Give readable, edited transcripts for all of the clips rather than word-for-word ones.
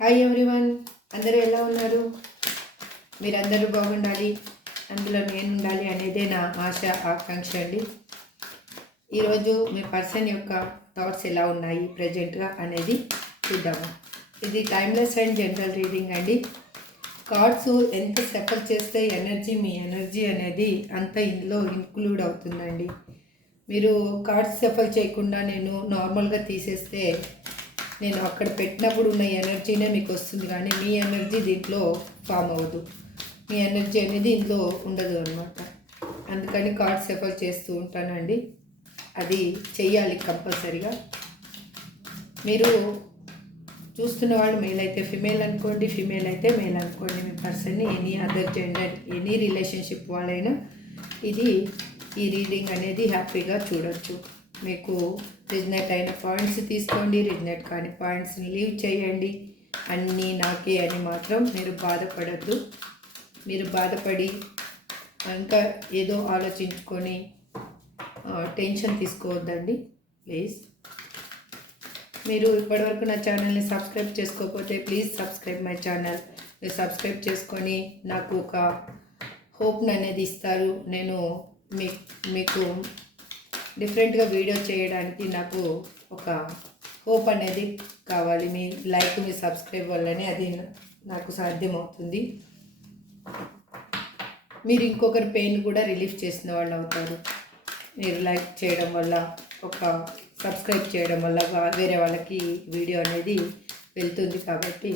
Hi everyone, అందరూ ఎలా ఉన్నారు? మీరందరూ బాగుండాలి, అందులో నేను ఉండాలి అనేదే నా ఆశ, ఆకాంక్ష అండి. ఈరోజు మీ పర్సన్ యొక్క థాట్స్ ఎలా ఉన్నాయి ప్రజెంట్గా అనేది చూద్దాము. ఇది టైమ్లెస్ అండ్ జనరల్ రీడింగ్ అండి. కార్డ్స్ ఎంత సఫర్ చేస్తే మీ ఎనర్జీ అనేది అంత ఇందులో ఇంక్లూడ్ అవుతుందండి. మీరు కార్డ్స్ సఫర్ చేయకుండా నేను నార్మల్గా తీసేస్తే నేను అక్కడ పెట్టినప్పుడు ఉన్న ఎనర్జీనే మీకు వస్తుంది, కానీ మీ ఎనర్జీ దీంట్లో ఫామ్ అవ్వదు. మీ ఎనర్జీ అనేది ఇందులో ఉండదు అనమాట. అందుకని కార్డ్స్ సెఫర్ చేస్తూ ఉంటానండి. అది చెయ్యాలి కంపల్సరీగా. మీరు చూస్తున్న వాళ్ళు మేల్ అయితే ఫిమేల్ అనుకోండి, ఫిమేల్ అయితే మేల్ అనుకోండి. మీ పర్సన్ని any other gender, any relationship వాళ్ళైనా ఈ రీడింగ్ అనేది హ్యాపీగా చూడొచ్చు. మీకు రిజనేట్ అయిన పాయింట్స్ తీసుకోండి, రిజనేట్ కాని పాయింట్స్ని లీవ్ చేయండి. అన్నీ నాకే అని మాత్రం మీరు బాధపడద్దు. మీరు బాధపడి ఇంకా ఏదో ఆలోచించుకొని టెన్షన్ తీసుకోవద్దండి ప్లీజ్. మీరు ఇప్పటివరకు నా ఛానల్ని సబ్స్క్రైబ్ చేసుకోకపోతే ప్లీజ్ సబ్స్క్రైబ్ మై ఛానల్. మీరు సబ్స్క్రైబ్ చేసుకొని నాకు ఒక హోప్ని అనేది ఇస్తారు. నేను మీకు డిఫరెంట్గా వీడియో చేయడానికి నాకు ఒక హోప్ అనేది కావాలి. మీ లైక్, మీ సబ్స్క్రైబ్ వల్లనే అది నాకు సాధ్యమవుతుంది. మీరు ఇంకొకరి పెయిన్ కూడా రిలీఫ్ చేసిన వాళ్ళు అవుతారు. మీరు లైక్ చేయడం వల్ల, ఒక సబ్స్క్రైబ్ చేయడం వల్ల వేరే వాళ్ళకి వీడియో అనేది వెళ్తుంది, కాబట్టి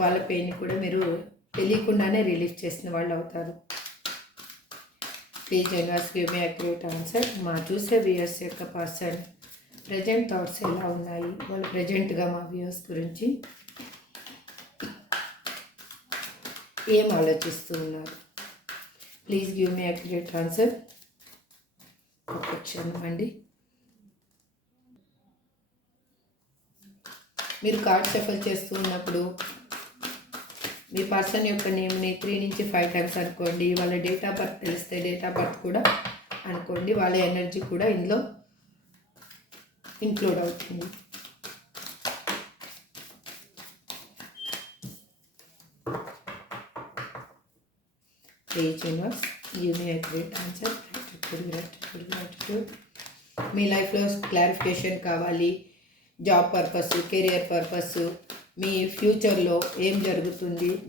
వాళ్ళ పెయిన్ కూడా మీరు తెలియకుండానే రిలీఫ్ చేసిన వాళ్ళు అవుతారు. Please universe give me accurate answer. మా చూసే వ్యూయర్స్ యొక్క పర్సన్ ప్రజెంట్ థాట్స్ ఎలా ఉన్నాయి, వాళ్ళు ప్రజెంట్గా మా వ్యూయర్స్ గురించి ఏం ఆలోచిస్తూ ఉన్నారు. Please give me accurate answer. ఒక క్షణం అండి. మీరు కార్డ్ షఫల్ చేస్తూ ఉన్నప్పుడు మీ పర్సన్ యొక్క నేమ్ని 3 నుంచి 5 టైమ్స్ అనుకోండి. వాళ్ళ డేట్ ఆఫ్ బర్త్ తెలిస్తే డేట్ ఆఫ్ బర్త్ కూడా అనుకోండి. వాళ్ళ ఎనర్జీ కూడా ఇందులో ఇంక్లూడ్ అవుతుంది. Please universe give me a great answer. మీ లైఫ్లో క్లారిఫికేషన్ కావాలి. జాబ్ పర్పస్, కెరియర్ పర్పస్, మీ ఫ్యూచర్లో ఏం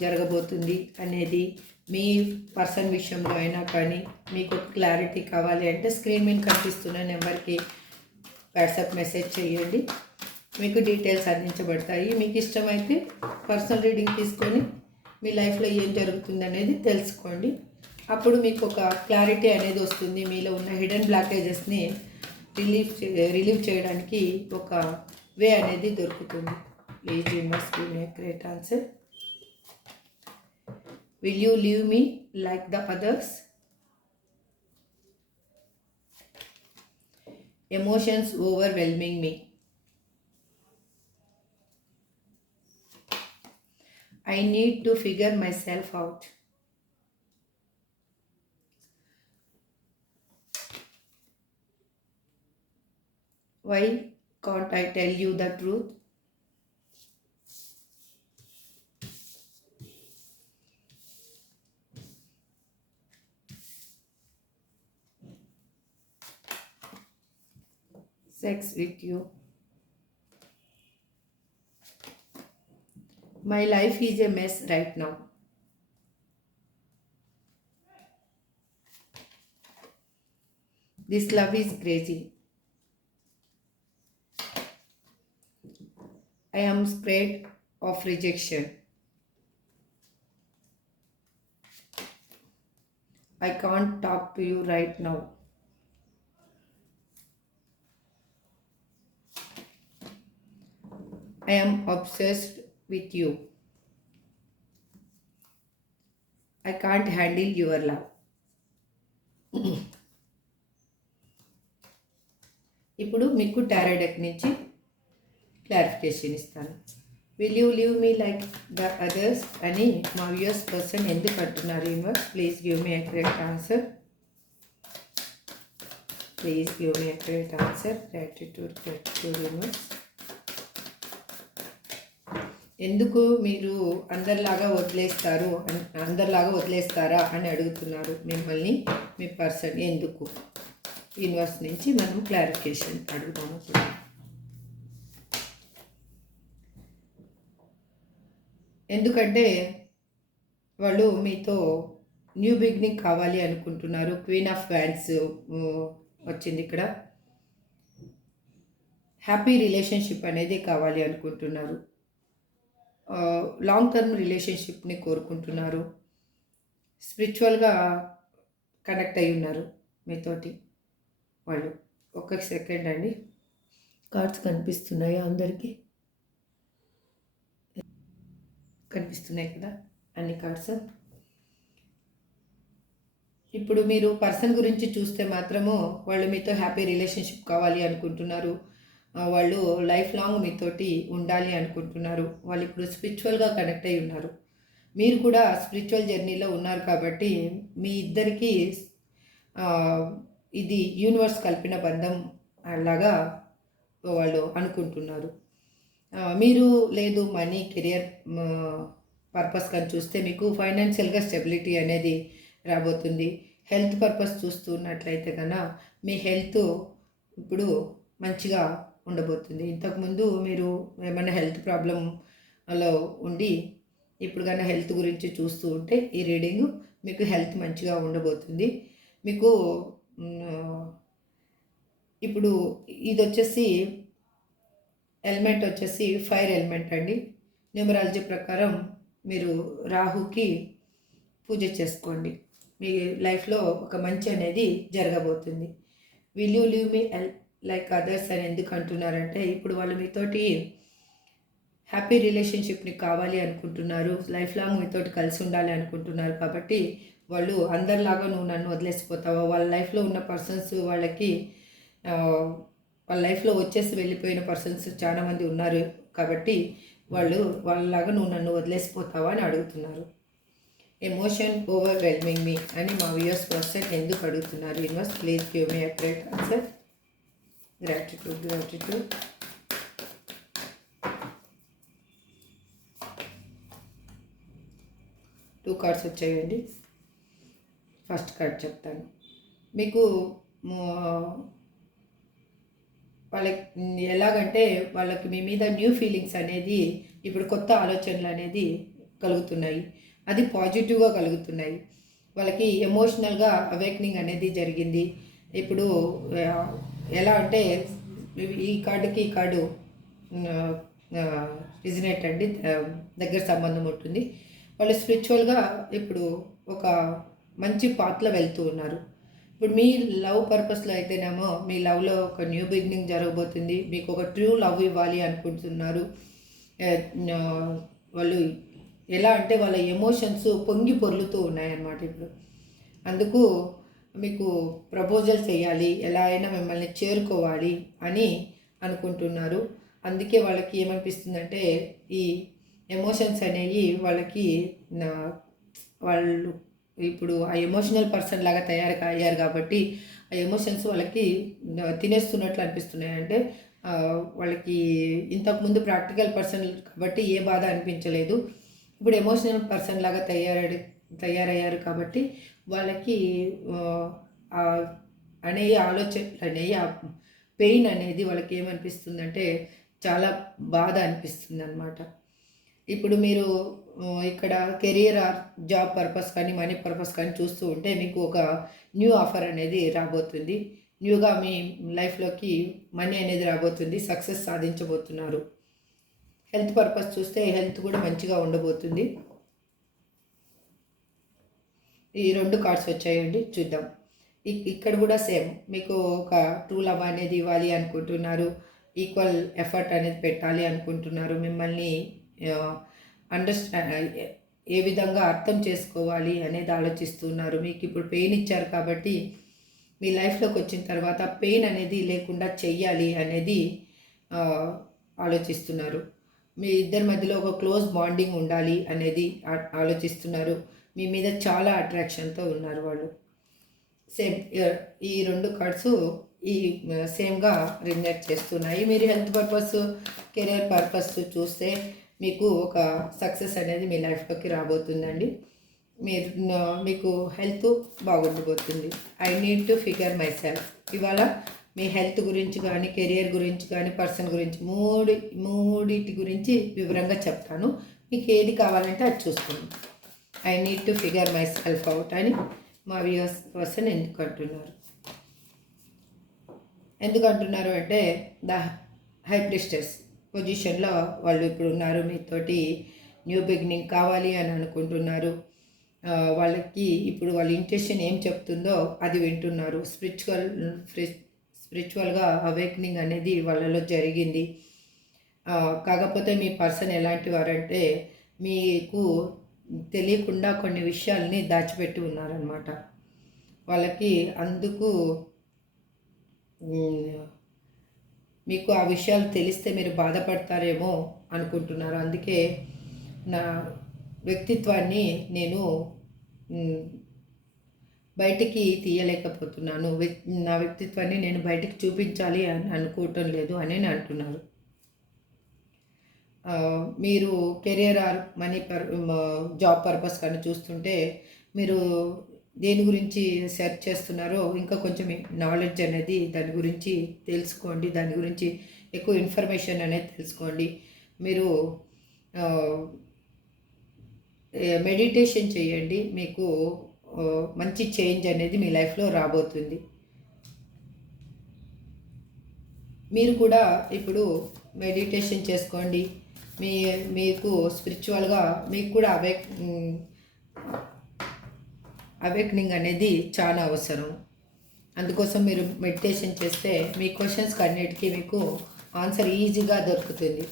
జరగబోతుంది అనేది మీ పర్సన్ విషయంలో అయినా కానీ మీకు క్లారిటీ కావాలి అంటే స్క్రీన్ మీద కనిపిస్తున్న నెంబర్కి వాట్సాప్ మెసేజ్ చేయండి. మీకు డీటెయిల్స్ అందించబడతాయి. మీకు ఇష్టమైతే పర్సనల్ రీడింగ్ తీసుకొని మీ లైఫ్లో ఏం జరుగుతుంది అనేది తెలుసుకోండి. అప్పుడు మీకు ఒక క్లారిటీ అనేది వస్తుంది. మీలో ఉన్న హిడెన్ బ్లాకేజెస్ని రిలీవ్ చేయడానికి ఒక వే అనేది దొరుకుతుంది. Please you must give me a great answer. Will you leave me like the others? Emotions overwhelming me. I need to figure myself out. Why can't I tell you the truth? Sex with you. My life is a mess right now. This love is crazy. I am scared of rejection. I can't talk to you right now. I am obsessed with you. I can't handle your love. ఇప్పుడు మీకు tarot deck నుంచి clarification ఇస్తాను. Will you leave me like the others అని మా viewers person ఎందుకు అంటున్నారు universe? Please give me accurate answer. Please give me accurate answer. Gratitude universe. ఎందుకు మీరు అందరిలాగా వదిలేస్తారా అని అడుగుతున్నారు మిమ్మల్ని మీ పర్సన్. ఎందుకు? యూనివర్స్ నుంచి మనం క్లారిఫికేషన్ అడుగుదాము. ఎందుకంటే వాళ్ళు మీతో న్యూ బిగినింగ్ కావాలి అనుకుంటున్నారు. క్వీన్ ఆఫ్ వ్యాండ్స్ వచ్చింది ఇక్కడ. హ్యాపీ రిలేషన్షిప్ అనేది కావాలి అనుకుంటున్నారు. లాంగ్ టర్మ్ రిలేషన్షిప్ని కోరుకుంటున్నారు. స్పిరిచువల్గా కనెక్ట్ అయి ఉన్నారు మీతోటి వాళ్ళు. ఒక్క సెకండ్ అండి. కార్డ్స్ కనిపిస్తున్నాయా అందరికీ? కనిపిస్తున్నాయి కదా అన్ని కార్డ్స్. ఇప్పుడు మీరు పర్సన్ గురించి చూస్తే మాత్రము వాళ్ళు మీతో హ్యాపీ రిలేషన్షిప్ కావాలి అనుకుంటున్నారు. వాళ్ళు లైఫ్ లాంగ్ మీతోటి ఉండాలి అనుకుంటున్నారు. వాళ్ళు ఇప్పుడు స్పిరిచువల్గా కనెక్ట్ అయి ఉన్నారు. మీరు కూడా స్పిరిచువల్ జర్నీలో ఉన్నారు కాబట్టి మీ ఇద్దరికీ ఇది యూనివర్స్ కలిపిన బంధం అలాగా వాళ్ళు అనుకుంటున్నారు. మీరు లేదు మనీ కెరియర్ పర్పస్ కానీ చూస్తే మీకు ఫైనాన్షియల్గా స్టెబిలిటీ అనేది రాబోతుంది. హెల్త్ పర్పస్ చూస్తున్నట్లయితే కన్నా మీ హెల్త్ ఇప్పుడు మంచిగా ఉండబోతుంది. ఇంతకుముందు మీరు ఏమైనా హెల్త్ ప్రాబ్లంలో ఉండి ఇప్పుడు కన్నా హెల్త్ గురించి చూస్తూ ఉంటే ఈ రీడింగ్ మీకు హెల్త్ మంచిగా ఉండబోతుంది. మీకు ఇప్పుడు ఇది వచ్చేసి ఎలిమెంట్ వచ్చేసి ఫైర్ ఎలిమెంట్ అండి. న్యూమరాలజీ ప్రకారం మీరు రాహుకి పూజ చేసుకోండి. మీ లైఫ్లో ఒక మంచి అనేది జరగబోతుంది. Will you live me like others అని ఎందుకు అంటున్నారంటే ఇప్పుడు వాళ్ళు మీతోటి హ్యాపీ రిలేషన్షిప్ని కావాలి అనుకుంటున్నారు. లైఫ్ లాంగ్ మీతోటి కలిసి ఉండాలి అనుకుంటున్నారు. కాబట్టి వాళ్ళు అందరిలాగా నువ్వు నన్ను వదిలేసిపోతావా, వాళ్ళ లైఫ్లో ఉన్న పర్సన్స్ వాళ్ళకి వాళ్ళ లైఫ్లో వచ్చేసి వెళ్ళిపోయిన పర్సన్స్ చాలామంది ఉన్నారు. కాబట్టి వాళ్ళలాగా నువ్వు నన్ను వదిలేసిపోతావా అని అడుగుతున్నారు. ఎమోషన్ ఓవర్వెల్మింగ్ మీ అని మా వ్యూయర్స్ పర్సన్ ఎందుకు అడుగుతున్నారు? Universe please give me accurate answer. Gratitude. Two cards వచ్చాయండి. ఫస్ట్ కార్డ్ చెప్తాను. మీకు వాళ్ళకి ఎలాగంటే వాళ్ళకి మీ మీద న్యూ ఫీలింగ్స్ అనేది ఇప్పుడు కొత్త ఆలోచనలు అనేది కలుగుతున్నాయి. అది పాజిటివ్గా కలుగుతున్నాయి. వాళ్ళకి ఎమోషనల్గా అవేక్నింగ్ అనేది జరిగింది. ఇప్పుడు ఎలా అంటే ఈ కార్డు రిజనేట్ అండి, దగ్గర సంబంధం ఉంటుంది. వాళ్ళు స్పిరిచువల్గా ఇప్పుడు ఒక మంచి పాత్రలో వెళ్తూ ఉన్నారు. ఇప్పుడు మీ లవ్ పర్పస్లో అయితేనేమో మీ లవ్లో ఒక న్యూ బిగినింగ్ జరగబోతుంది. మీకు ఒక ట్రూ లవ్ ఇవ్వాలి అనుకుంటున్నారు. వాళ్ళు ఎలా అంటే వాళ్ళ ఎమోషన్స్ పొంగి పొర్లుతూ ఉన్నాయన్నమాట ఇప్పుడు. అందుకు మీకు ప్రపోజల్ చేయాలి, ఎలా అయినా మిమ్మల్ని చేరుకోవాలి అని అనుకుంటున్నారు. అందుకే వాళ్ళకి ఏమనిపిస్తుందంటే ఈ ఎమోషన్స్ అనేవి వాళ్ళకి వాళ్ళు ఇప్పుడు ఆ ఎమోషనల్ పర్సన్ లాగా అయ్యారు కాబట్టి ఆ ఎమోషన్స్ వాళ్ళకి తినేస్తున్నట్లు అనిపిస్తున్నాయి. అంటే వాళ్ళకి ఇంతకుముందు ప్రాక్టికల్ పర్సన్ కాబట్టి ఏ బాధ అనిపించలేదు. ఇప్పుడు ఎమోషనల్ పర్సన్ లాగా తయారయ్యారు కాబట్టి వాళ్ళకి అనేవి ఆలోచనలు అనేవి పెయిన్ అనేది వాళ్ళకి ఏమనిపిస్తుందంటే చాలా బాధ అనిపిస్తుంది అన్నమాట. ఇప్పుడు మీరు ఇక్కడ కెరియర్ ఆర్ జాబ్ పర్పస్ కానీ మనీ పర్పస్ కానీ చూస్తూ ఉంటే మీకు ఒక న్యూ ఆఫర్ అనేది రాబోతుంది. న్యూగా మీ లైఫ్లోకి మనీ అనేది రాబోతుంది. సక్సెస్ సాధించబోతున్నారు. హెల్త్ పర్పస్ చూస్తే హెల్త్ కూడా మంచిగా ఉండబోతుంది. ఈ రెండు కార్డ్స్ వచ్చాయండి, చూద్దాం. ఇక్కడ కూడా సేమ్ మీకు ఒక ట్రూ లవ్ అనేది ఇవ్వాలి అనుకుంటున్నారు. ఈక్వల్ ఎఫర్ట్ అనేది పెట్టాలి అనుకుంటున్నారు. మిమ్మల్ని ఏ విధంగా అర్థం చేసుకోవాలి అనేది ఆలోచిస్తున్నారు. మీకు ఇప్పుడు పెయిన్ ఇచ్చారు కాబట్టి మీ లైఫ్లోకి వచ్చిన తర్వాత పెయిన్ అనేది లేకుండా చెయ్యాలి అనేది ఆలోచిస్తున్నారు. మీ ఇద్దరి మధ్యలో ఒక క్లోజ్ బాండింగ్ ఉండాలి అనేది ఆలోచిస్తున్నారు. మీ మీద చాలా అట్రాక్షన్తో ఉన్నారు వాళ్ళు. సేమ్ ఈ రెండు కార్డ్స్ ఈ సేమ్గా రిలేట్ చేస్తున్నాయి. మీరు హెల్త్ పర్పస్ కెరియర్ పర్పస్ చూస్తే మీకు ఒక సక్సెస్ అనేది మీ లైఫ్లోకి రాబోతుందండి. మీకు హెల్త్ బాగుండిపోతుంది. I need to figure myself. ఇవాళ మీ హెల్త్ గురించి కానీ, కెరియర్ గురించి కానీ, పర్సన్ గురించి మూడిటి గురించి వివరంగా చెప్తాను. మీకు ఏది కావాలంటే అది చూసుకోండి. I need to figure my self out అని మా వ్యూవర్స్ పర్సన్ ఎందుకు అంటున్నారు అంటే ద హై ప్రిస్టెస్ పొజిషన్లో వాళ్ళు ఇప్పుడు ఉన్నారు. మీతోటి న్యూ బిగినింగ్ కావాలి అని అనుకుంటున్నారు. వాళ్ళకి ఇప్పుడు వాళ్ళ ఇంటెన్షన్ ఏం చెప్తుందో అది వింటున్నారు. స్పిరిచువల్గా అవేకనింగ్ అనేది వాళ్ళలో జరిగింది. కాకపోతే మీ పర్సన్ ఎలాంటి వారంటే మీకు తెలియకుండా కొన్ని విషయాల్ని దాచిపెట్టి ఉన్నారనమాట. వాళ్ళకి అందుకు మీకు ఆ విషయాలు తెలిస్తే మీరు బాధపడతారేమో అనుకుంటున్నారు. అందుకే నా వ్యక్తిత్వాన్ని నేను బయటికి తీయలేకపోతున్నాను, నా వ్యక్తిత్వాన్ని నేను బయటికి చూపించాలి అని అనుకోవటం లేదు అని అంటున్నారు. మీరు career or money job purpose కానీ చూస్తుంటే మీరు దేని గురించి సెర్చ్ చేస్తున్నారో ఇంకా కొంచెం నాలెడ్జ్ అనేది దాని గురించి తెలుసుకోండి. దాని గురించి ఎక్కువ ఇన్ఫర్మేషన్ అనేది తెలుసుకోండి. మీరు మెడిటేషన్ చేయండి. మీకు మంచి చేంజ్ అనేది మీ లైఫ్లో రాబోతుంది. మీరు కూడా ఇప్పుడు మెడిటేషన్ చేసుకోండి. మీకు స్పిరిచువల్గా మీకు కూడా అవేకనింగ్ అనేది చాలా అవసరం. అందుకోసం మీరు మెడిటేషన్ చేస్తే మీ క్వశ్చన్స్కి అన్నిటికీ మీకు ఆన్సర్ ఈజీగా దొరుకుతుంది.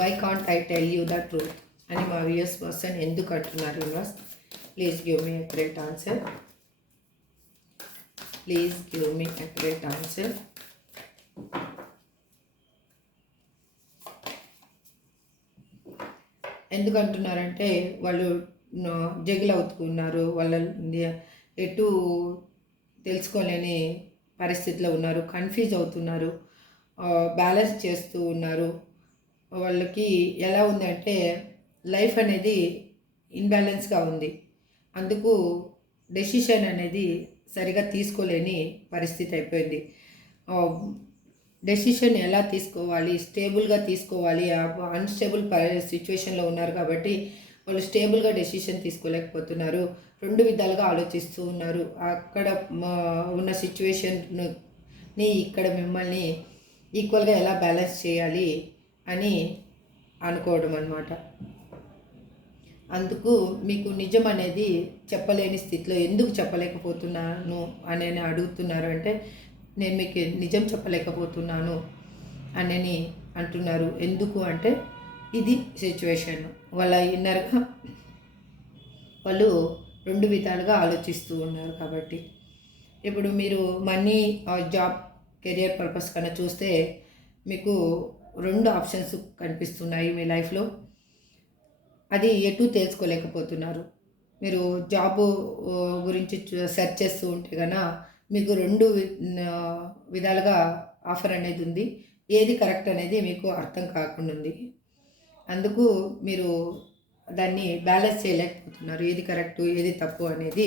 Why can't I tell you the truth అని మా వ్యూయర్స్ పర్సన్ ఎందుకు అంటున్నారు? Universe please give me accurate answer. Please give me accurate answer. ఎందుకు అంటున్నారంటే వాళ్ళు జగిల్ అవుతున్నారు. వాళ్ళ ఎటు తెలుసుకోలేని పరిస్థితిలో ఉన్నారు. కన్ఫ్యూజ్ అవుతున్నారు. బ్యాలెన్స్ చేస్తూ ఉన్నారు. వాళ్ళకి ఎలా ఉందంటే లైఫ్ అనేది ఇన్బ్యాలెన్స్గా ఉంది. అందుకు డెసిషన్ అనేది సరిగా తీసుకోలేని పరిస్థితి అయిపోయింది. డెసిషన్ ఎలా తీసుకోవాలి, స్టేబుల్గా తీసుకోవాలి. అన్స్టేబుల్ సిచ్యువేషన్లో ఉన్నారు కాబట్టి వాళ్ళు స్టేబుల్గా డెసిషన్ తీసుకోలేకపోతున్నారు. రెండు విధాలుగా ఆలోచిస్తూ ఉన్నారు. అక్కడ ఉన్న సిచ్యువేషన్ని ఇక్కడ మిమ్మల్ని ఈక్వల్గా ఎలా బ్యాలెన్స్ చేయాలి అని అనుకోవడం అన్నమాట. అందుకు మీకు నిజం అనేది చెప్పలేని స్థితిలో ఎందుకు చెప్పలేకపోతున్నాను అని అడుగుతున్నారు. అంటే నేను మీకు నిజం చెప్పలేకపోతున్నాను అని అంటున్నారు. ఎందుకు అంటే ఇది సిచ్యువేషన్. వాళ్ళ ఇన్నర్గా వాళ్ళు రెండు విధాలుగా ఆలోచిస్తూ ఉన్నారు. కాబట్టి ఇప్పుడు మీరు మనీ జాబ్ కెరియర్ పర్పస్ కన్నా చూస్తే మీకు రెండు ఆప్షన్స్ కనిపిస్తున్నాయి మీ లైఫ్లో. అది ఎటు తెలుసుకోలేకపోతున్నారు. మీరు జాబ్ గురించి సెర్చ్ చేస్తూ ఉంటే కన్నా మీకు రెండు విధాలుగా ఆఫర్ అనేది ఉంది. ఏది కరెక్ట్ అనేది మీకు అర్థం కాకుండా ఉంది. అందుకు మీరు దాన్ని బ్యాలెన్స్ చేయలేకపోతున్నారు. ఏది కరెక్ట్ ఏది తప్పు అనేది,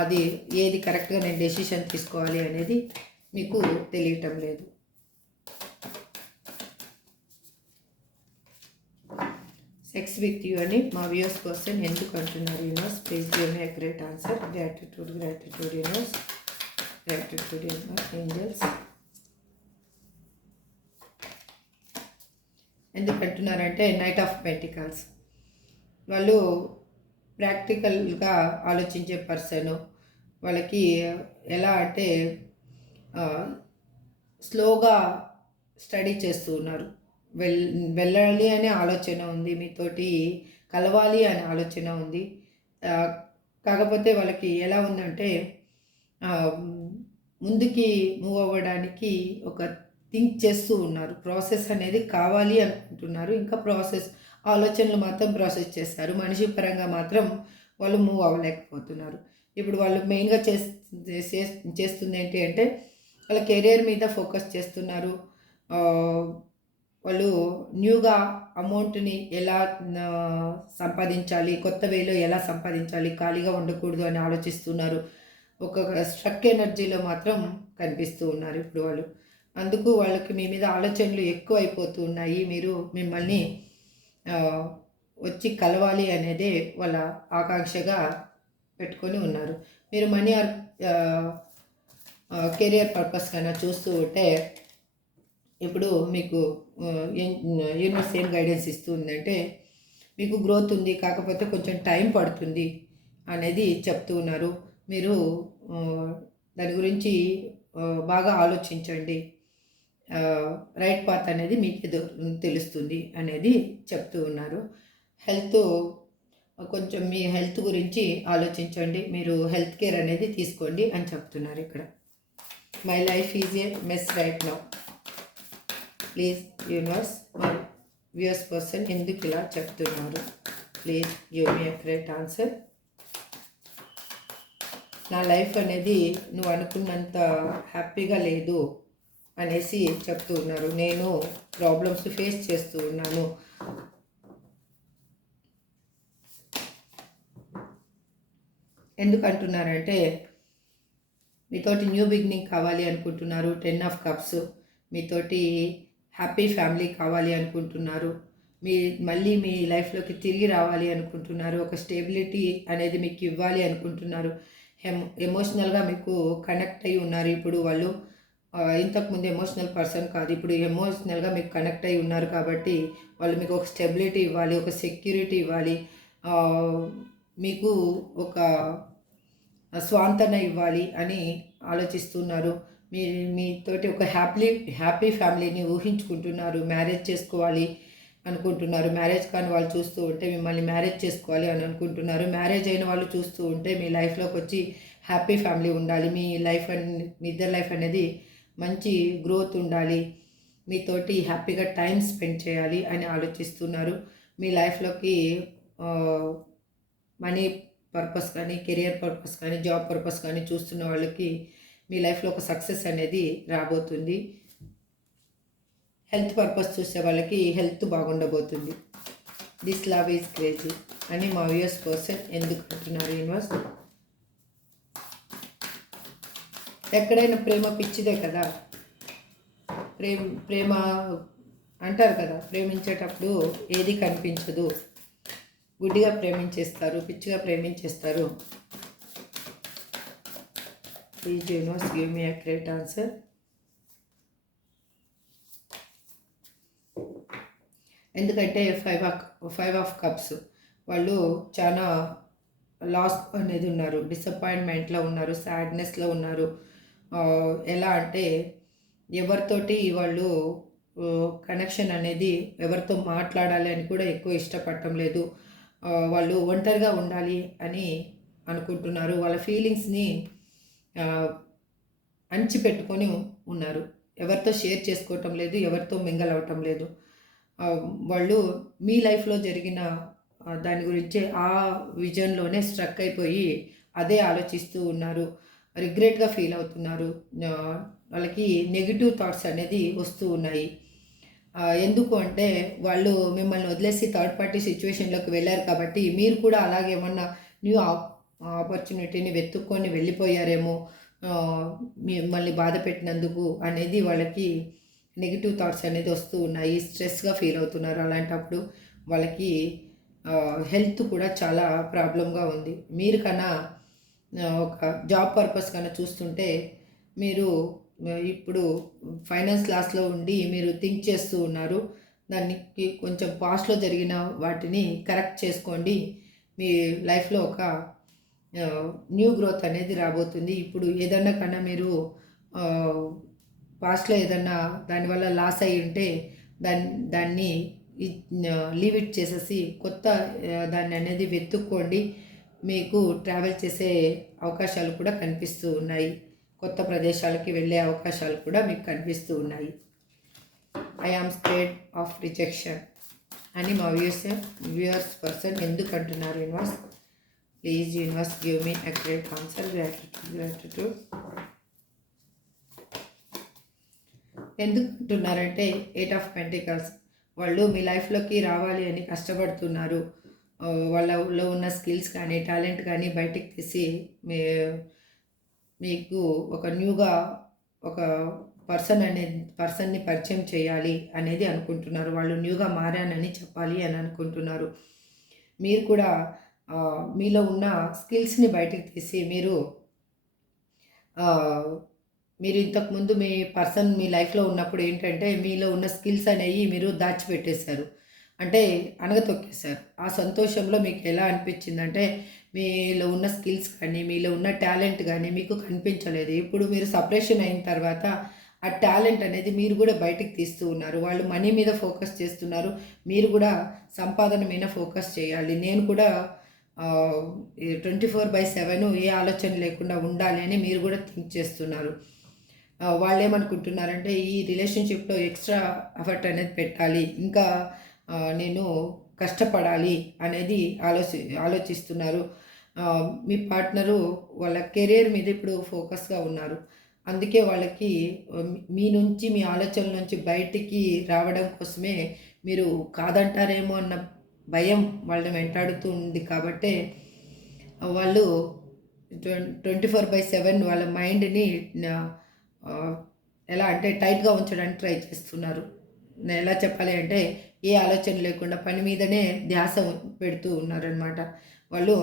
అది ఏది కరెక్ట్గా నేను డెసిషన్ తీసుకోవాలి అనేది మీకు తెలియటం లేదు. సెక్స్ విత్ యూ అని మా వ్యూయర్స్ పర్సన్ ఎందుకు అంటున్నారు? Universe please give me accurate answer. Gratitude universe, gratitude angels. ఎందుకు అంటున్నారంటే నైట్ ఆఫ్ పెంటికల్స్. వాళ్ళు ప్రాక్టికల్గా ఆలోచించే పర్సన్. వాళ్ళకి ఎలా అంటే స్లోగా స్టడీ చేస్తూ ఉన్నారు. వెళ్ళాలి అనే ఆలోచన ఉంది, మీతోటి కలవాలి అనే ఆలోచన ఉంది. కాకపోతే వాళ్ళకి ఎలా ఉందంటే ముందుకి మూవ్ అవ్వడానికి ఒక థింక్ చేస్తూ ఉన్నారు. ప్రాసెస్ అనేది కావాలి అనుకుంటున్నారు. ఇంకా ప్రాసెస్ ఆలోచనలు మాత్రం ప్రాసెస్ చేస్తారు. మనిషి పరంగా మాత్రం వాళ్ళు మూవ్ అవ్వలేకపోతున్నారు. ఇప్పుడు వాళ్ళు మెయిన్గా చేస్తుంది ఏంటి అంటే వాళ్ళ కెరియర్ మీద ఫోకస్ చేస్తున్నారు. వాళ్ళు న్యూగా అమౌంట్ని ఎలా సంపాదించాలి, కొత్త వేలో ఎలా సంపాదించాలి, ఖాళీగా ఉండకూడదు అని ఆలోచిస్తున్నారు. ఒక స్ట్రక్ ఎనర్జీలో మాత్రం కనిపిస్తూ ఉన్నారు ఇప్పుడు వాళ్ళు. అందుకు వాళ్ళకి మీ మీద ఆలోచనలు ఎక్కువ అయిపోతూ ఉన్నాయి. మీరు మిమ్మల్ని వచ్చి కలవాలి అనేదే వాళ్ళ ఆకాంక్షగా పెట్టుకొని ఉన్నారు. మీరు మనీ కెరియర్ పర్పస్ కన్నా చూస్తూ ఉంటే ఇప్పుడు మీకు యూనివర్స్ ఏం గైడెన్స్ ఇస్తుందంటే మీకు గ్రోత్ ఉంది, కాకపోతే కొంచెం టైం పడుతుంది అనేది చెప్తూ ఉన్నారు. మీరు దాని గురించి బాగా ఆలోచించండి. రైట్ పాత్ అనేది మీకు తెలుస్తుంది అనేది చెప్తూ ఉన్నారు. హెల్త్ కొంచెం మీ హెల్త్ గురించి ఆలోచించండి, మీరు హెల్త్ కేర్ అనేది తీసుకోండి అని చెప్తున్నారు ఇక్కడ. My life is a mess right now. Please universe, my viewers person ఎందుకు ఇలా చెప్తున్నారు? Please give me a correct answer. నా లైఫ్ అనేది నువ్వు అనుకున్నంత హ్యాపీగా లేదు అనేసి చెప్తూ ఉన్నారు. నేను ప్రాబ్లమ్స్ ఫేస్ చేస్తూ ఉన్నాను. ఎందుకు అంటున్నారంటే మీతోటి న్యూ బిగినింగ్ కావాలి అనుకుంటున్నారు. 10 ఆఫ్ కప్స్. మీతోటి హ్యాపీ ఫ్యామిలీ కావాలి అనుకుంటున్నారు. మళ్ళీ మీ లైఫ్లోకి తిరిగి రావాలి అనుకుంటున్నారు. ఒక స్టేబిలిటీ అనేది మీకు ఇవ్వాలి అనుకుంటున్నారు. ఎమోషనల్గా మీకు కనెక్ట్ అయి ఉన్నారు. ఇప్పుడు వాళ్ళు ఇంతకుముందు ఎమోషనల్ పర్సన్ కాదు, ఇప్పుడు ఎమోషనల్గా మీకు కనెక్ట్ అయి ఉన్నారు. కాబట్టి వాళ్ళు మీకు ఒక స్టెబిలిటీ ఇవ్వాలి, ఒక సెక్యూరిటీ ఇవ్వాలి, మీకు ఒక స్వాంతన ఇవ్వాలి అని ఆలోచిస్తున్నారు. మీతోటి ఒక హ్యాపీ ఫ్యామిలీని ఊహించుకుంటున్నారు. మ్యారేజ్ చేసుకోవాలి అనుకుంటున్నారు. మ్యారేజ్ కాని వాళ్ళు చూస్తూ ఉంటే మిమ్మల్ని మ్యారేజ్ చేసుకోవాలి అని అనుకుంటున్నారు. మ్యారేజ్ అయిన వాళ్ళు చూస్తూ ఉంటే మీ లైఫ్లోకి వచ్చి హ్యాపీ ఫ్యామిలీ ఉండాలి, మీ ఇద్దరు లైఫ్ అనేది మంచి గ్రోత్ ఉండాలి, మీతోటి హ్యాపీగా టైం స్పెండ్ చేయాలి అని ఆలోచిస్తున్నారు. మీ లైఫ్లోకి మనీ పర్పస్ కానీ, కెరియర్ పర్పస్ కానీ, జాబ్ పర్పస్ కానీ చూస్తున్న వాళ్ళకి మీ లైఫ్లో ఒక సక్సెస్ అనేది రాబోతుంది. హెల్త్ పర్పస్ చూసే వాళ్ళకి హెల్త్ బాగుండబోతుంది. దిస్ లవ్ ఈజ్ క్రేజీ అని మా వ్యూయర్స్ పర్సన్ ఎందుకు అంటున్నారు యూనివర్స్? ఎక్కడైనా ప్రేమ పిచ్చిదే కదా. ప్రేమ అంటారు కదా, ప్రేమించేటప్పుడు ఏది కనిపించదు, గుడ్డిగా ప్రేమించేస్తారు, పిచ్చిగా ప్రేమించేస్తారు. Please universe give me a correct answer. ఎందుకంటే ఫైవ్ ఆఫ్ కప్స్ వాళ్ళు చాలా లాస్ అనేది ఉన్నారు, డిసప్పాయింట్మెంట్లో ఉన్నారు, సాడ్నెస్లో ఉన్నారు. ఎలా అంటే ఎవరితోటి వాళ్ళు కనెక్షన్ అనేది, ఎవరితో మాట్లాడాలి అని కూడా ఎక్కువ ఇష్టపడటం లేదు. వాళ్ళు ఒంటరిగా ఉండాలి అని అనుకుంటున్నారు. వాళ్ళ ఫీలింగ్స్ని అణిచిపెట్టుకొని ఉన్నారు. ఎవరితో షేర్ చేసుకోవటం లేదు, ఎవరితో మింగల్ అవ్వటం లేదు. వాళ్ళు మీ లైఫ్లో జరిగిన దాని గురించి ఆ విజన్లోనే స్ట్రక్ అయిపోయి అదే ఆలోచిస్తూ ఉన్నారు. రిగ్రెట్గా ఫీల్ అవుతున్నారు. వాళ్ళకి నెగిటివ్ థాట్స్ అనేది వస్తూ ఉన్నాయి. ఎందుకు అంటే వాళ్ళు మిమ్మల్ని వదిలేసి థర్డ్ పార్టీ సిచ్యువేషన్లోకి వెళ్ళారు కాబట్టి మీరు కూడా అలాగే ఏమన్నా న్యూ ఆపర్చునిటీని వెతుక్కొని వెళ్ళిపోయారేమో మిమ్మల్ని బాధ పెట్టినందుకు అనేది వాళ్ళకి నెగిటివ్ థాట్స్ అనేది వస్తూ ఉన్నాయి. స్ట్రెస్గా ఫీల్ అవుతున్నారు. అలాంటప్పుడు వాళ్ళకి హెల్త్ కూడా చాలా ప్రాబ్లంగా ఉంది. మీరు కన్నా ఒక జాబ్ పర్పస్ కన్నా చూస్తుంటే మీరు ఇప్పుడు ఫైనాన్స్ లాస్లో ఉండి మీరు థింక్ చేస్తూ ఉన్నారు. దానికి కొంచెం పాస్ట్లో జరిగిన వాటిని కరెక్ట్ చేసుకోండి. మీ లైఫ్లో ఒక న్యూ గ్రోత్ అనేది రాబోతుంది. ఇప్పుడు ఏదన్నా కన్నా మీరు పాస్ట్లో ఏదన్నా దానివల్ల లాస్ అయి ఉంటే దాన్ని లీవ్ ఇట్ చేసేసి కొత్త దాన్ని అనేది వెతుక్కోండి. మీకు ట్రావెల్ చేసే అవకాశాలు కూడా కనిపిస్తూ ఉన్నాయి. కొత్త ప్రదేశాలకి వెళ్ళే అవకాశాలు కూడా మీకు కనిపిస్తూ ఉన్నాయి. I am scared of rejection అని మా వ్యూయర్స్ పర్సన్ ఎందుకు అంటున్నారు universe? Please universe give me a great answer. Gratitude. ఎందుకు అంటున్నారంటే 8 ఆఫ్ పెంటికల్స్ వాళ్ళు మీ లైఫ్లోకి రావాలి అని కష్టపడుతున్నారు. వాళ్ళలో ఉన్న స్కిల్స్ కానీ టాలెంట్ కానీ బయటికి తీసి మీ మీకు ఒక న్యూగా ఒక పర్సన్ని పరిచయం చేయాలి అనేది అనుకుంటున్నారు. వాళ్ళు న్యూగా మారానని చెప్పాలి అని అనుకుంటున్నారు. మీరు కూడా మీలో ఉన్న స్కిల్స్ని బయటికి తీసి మీరు ఇంతకుముందు మీ పర్సన్ మీ లైఫ్లో ఉన్నప్పుడు ఏంటంటే మీలో ఉన్న స్కిల్స్ అనేవి మీరు దాచిపెట్టేశారు, అంటే అణగతొక్కేశారు. ఆ సంతోషంలో మీకు ఎలా అనిపించిందంటే మీలో ఉన్న స్కిల్స్ కానీ మీలో ఉన్న టాలెంట్ కానీ మీకు కనిపించలేదు. ఇప్పుడు మీరు సపరేషన్ అయిన తర్వాత ఆ టాలెంట్ అనేది మీరు కూడా బయటికి తీస్తూ ఉన్నారు. వాళ్ళు మనీ మీద ఫోకస్ చేస్తున్నారు, మీరు కూడా సంపాదన మీద ఫోకస్ చేయాలి. నేను కూడా 24/7 ఏ ఆలోచన లేకుండా ఉండాలి అని మీరు కూడా థింక్ చేస్తున్నారు. వాళ్ళు ఏమనుకుంటున్నారంటే ఈ రిలేషన్షిప్లో ఎక్స్ట్రా ఎఫర్ట్ అనేది పెట్టాలి, ఇంకా నేను కష్టపడాలి అనేది ఆలోచిస్తున్నారు. మీ పార్ట్నరు వాళ్ళ కెరీర్ మీద ఇప్పుడు ఫోకస్గా ఉన్నారు. అందుకే వాళ్ళకి మీ ఆలోచనల నుంచి బయటికి రావడం కోసమే మీరు కాదంటారేమో అన్న భయం వాళ్ళని వెంటాడుతూ ఉంది. కాబట్టే వాళ్ళు 24/7 వాళ్ళ మైండ్ని ఎలా అంటే టైట్గా ఉంచడానికి ట్రై చేస్తున్నారు. ఎలా చెప్పాలి అంటే ఏ ఆలోచన లేకుండా పని మీదనే ధ్యాస పెడుతూ ఉన్నారనమాట. వాళ్ళు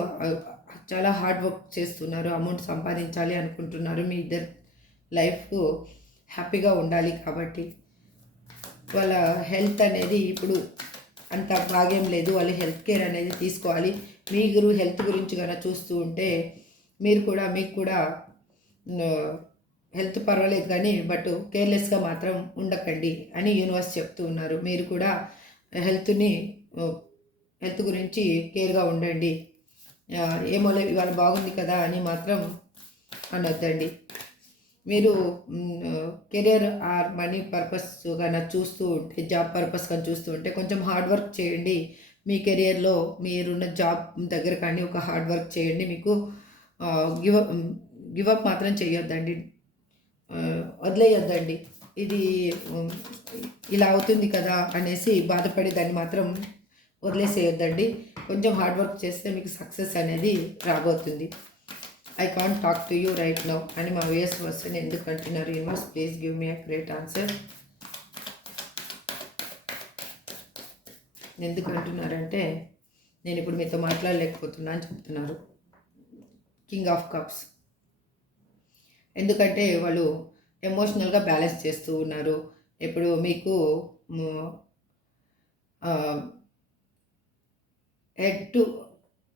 చాలా హార్డ్ వర్క్ చేస్తున్నారు, అమౌంట్ సంపాదించాలి అనుకుంటున్నారు. మీ ఇద్దరు లైఫ్ హ్యాపీగా ఉండాలి. కాబట్టి వాళ్ళ హెల్త్ అనేది ఇప్పుడు అంత బాగేం లేదు, వాళ్ళు హెల్త్ కేర్ అనేది తీసుకోవాలి. మీరు హెల్త్ గురించి కనుక చూస్తూ ఉంటే మీకు కూడా హెల్త్ పర్వాలేదు కానీ బట్ కేర్లెస్గా మాత్రం ఉండకండి అని యూనివర్స్ చెప్తూ ఉన్నారు. మీరు కూడా హెల్త్ గురించి కేర్గా ఉండండి. ఏమో ఇవాళ బాగుంది కదా అని మాత్రం అనొద్దండి. మీరు కెరియర్ ఆర్ మనీ పర్పస్ కన్నా చూస్తూ ఉంటే, జాబ్ పర్పస్ కానీ చూస్తూ ఉంటే కొంచెం హార్డ్ వర్క్ చేయండి. మీ కెరియర్లో మీరున్న జాబ్ దగ్గర కానీ ఒక హార్డ్ వర్క్ చేయండి. మీకు గివప్ మాత్రం చేయొద్దండి, వదిలేయొద్దండి. ఇది ఇలా అవుతుంది కదా అనేసి బాధపడి దాన్ని మాత్రం వదిలేసేయొద్దండి. కొంచెం హార్డ్ వర్క్ చేస్తే మీకు సక్సెస్ అనేది రాబోతుంది. I can't talk to you right now అని మా వ్యూయర్స్ వస్తుంది. ఎందుకు అంటున్నారు? Universe please give me a great answer. ఎందుకు అంటున్నారంటే నేను ఇప్పుడు మీతో మాట్లాడలేకపోతున్నా అని చెప్తున్నారు. King of cups. ఎందుకంటే వాళ్ళు ఎమోషనల్గా బ్యాలెన్స్ చేస్తూ ఉన్నారు. ఇప్పుడు మీకు హెడ్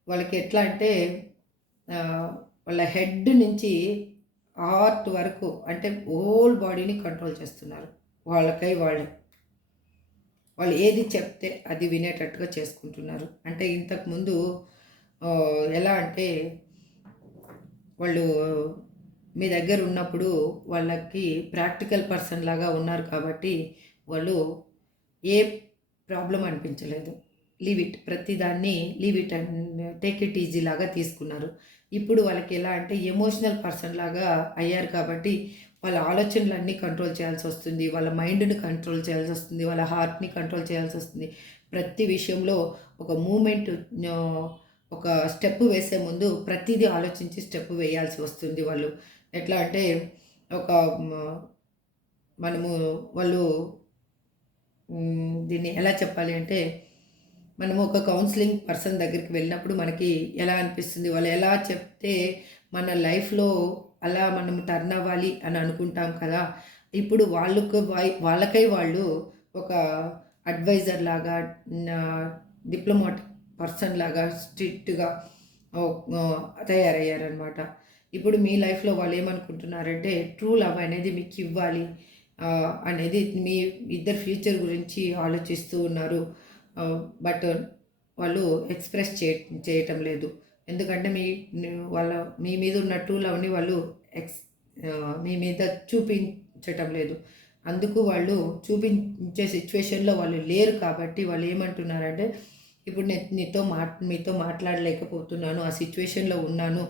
వాళ్ళకి ఎట్లా అంటే వాళ్ళ హెడ్ నుంచి హార్ట్ వరకు అంటే హోల్ బాడీని కంట్రోల్ చేస్తున్నారు. వాళ్ళు ఏది చెప్తే అది వినేటట్టుగా చేసుకుంటున్నారు. అంటే ఇంతకుముందు ఎలా అంటే వాళ్ళు మీ దగ్గర ఉన్నప్పుడు వాళ్ళకి ప్రాక్టికల్ పర్సన్ లాగా ఉన్నారు. కాబట్టి వాళ్ళు ఏ ప్రాబ్లం అనిపించలేదు. ప్రతిదాన్ని leave it and take it easy లాగా తీసుకున్నారు. ఇప్పుడు వాళ్ళకి ఎలా అంటే ఎమోషనల్ పర్సన్ లాగా అయ్యారు. కాబట్టి వాళ్ళ ఆలోచనలన్నీ కంట్రోల్ చేయాల్సి వస్తుంది, వాళ్ళ మైండ్ని కంట్రోల్ చేయాల్సి వస్తుంది, వాళ్ళ హార్ట్ని కంట్రోల్ చేయాల్సి వస్తుంది. ప్రతి విషయంలో ఒక మూమెంట్, ఒక స్టెప్ వేసే ముందు ప్రతిదీ ఆలోచించి స్టెప్ వేయాల్సి వస్తుంది. వాళ్ళు ఎట్లా అంటే ఒక వాళ్ళు దీన్ని ఎలా చెప్పాలి అంటే మనము ఒక కౌన్సిలింగ్ పర్సన్ దగ్గరికి వెళ్ళినప్పుడు మనకి ఎలా అనిపిస్తుంది, వాళ్ళు ఎలా చెప్తే మన లైఫ్లో అలా మనం టర్న్ అవ్వాలి అని అనుకుంటాం కదా. ఇప్పుడు వాళ్ళకై వాళ్ళు ఒక అడ్వైజర్ లాగా, డిప్లొమాటిక్ పర్సన్ లాగా స్ట్రిక్ట్గా తయారయ్యారనమాట. ఇప్పుడు మీ లైఫ్లో వాళ్ళు ఏమనుకుంటున్నారంటే ట్రూ లవ్ అనేది మీకు ఇవ్వాలి అనేది మీ ఇద్దరు ఫ్యూచర్ గురించి ఆలోచిస్తూ ఉన్నారు. బట్ వాళ్ళు ఎక్స్ప్రెస్ చేయటం లేదు. ఎందుకంటే మీ మీద ఉన్న ట్రూ లవ్ని వాళ్ళు మీ మీద చూపించటం లేదు. అందుకు వాళ్ళు చూపించే సిచ్యువేషన్లో వాళ్ళు లేరు. కాబట్టి వాళ్ళు ఏమంటున్నారంటే ఇప్పుడు నేను మీతో మాట్లాడలేకపోతున్నాను, ఆ సిచ్యువేషన్లో ఉన్నాను